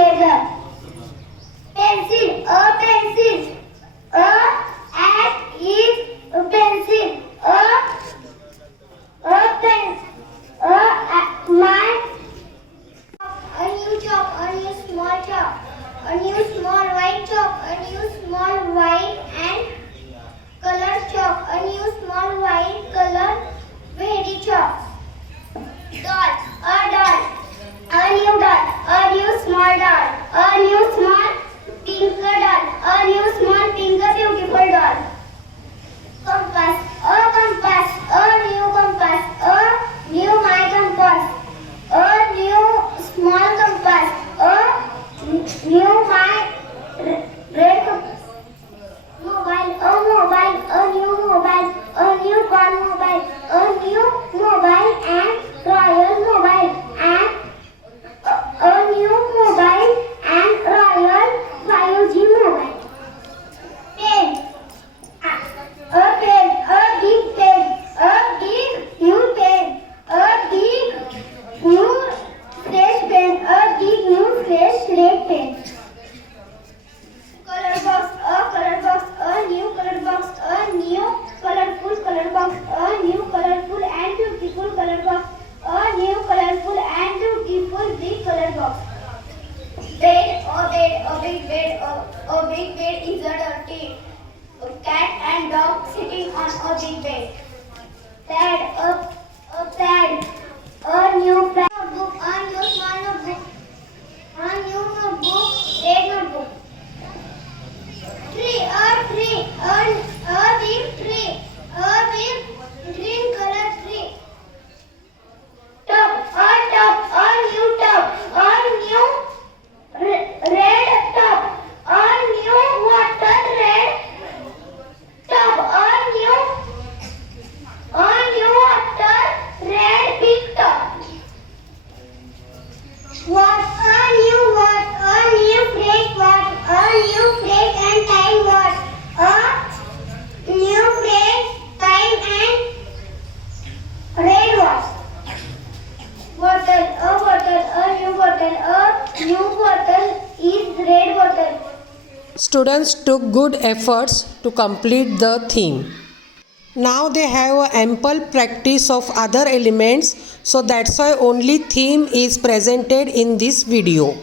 eraser. Pencil, a pencil. A at is a pencil. A pen. My. A new chalk, a new small chalk. A new small white chalk, a new small white and colored chalk. A new small white colored very chalk. Doll, a doll. A new doll, a new small doll. A new small pink doll. A new small pink beautiful doll. Compass, a compass. A new compass. A new my compass. A new small compass. A new my red compass. Mobile, a mobile. A new mobile. A new ball mobile. A new mobile and royal mobile and a new mobile and royal 5G mobile. Pen, a pen, a big pen, a big new pen, a big new fresh pen, a big new fresh red pen. Color box, a color box, a new color box, a new colorful color box, a new colorful and beautiful color box, a new colorful and beautiful big color box. Bed, a bed, a big bed, a big bed is a dirty cat and dog sitting on a big bed. Pad, a pad, a new pad. Notebook, a new small notebook, a new notebook, red notebook. Tree, a big tree, a big green color tree. Tub, a new tub, a new red tub, a new water red tub, a new water red big tub. What, a new fresh what, a new fresh and time what, a new fresh time and red what. Bottle, a new bottle is red bottle. Students took good efforts to complete the theme. Now they have ample practice of other elements, so that's why only theme is presented in this video.